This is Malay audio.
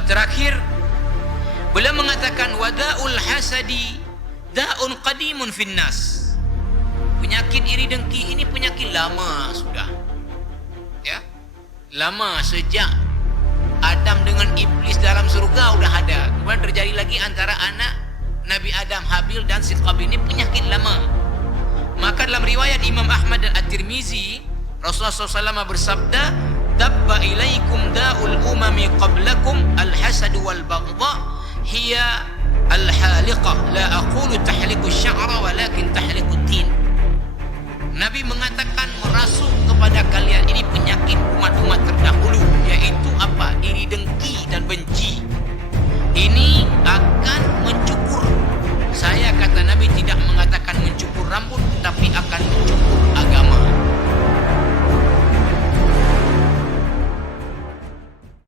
Terakhir, beliau mengatakan wada'ul hasadi da'un qadimun finnas. Penyakit iri dengki ini penyakit lama sudah. Ya. Lama, sejak Adam dengan iblis dalam surga sudah ada. Kemudian terjadi lagi antara anak Nabi Adam, Habil dan si Qabil. Ini penyakit lama. Maka dalam riwayat Imam Ahmad dan At-Tirmizi, Rasulullah SAW bersabda, dabba ilaikum da'ul umami qablakum al-hasad wal baghdha hiya al-haliqah la aqulu tahliku sya'ra walakin tahliku din. Nabi mengatakan merasuk kepada kalian ini penyakit umat-umat terdahulu, yaitu apa?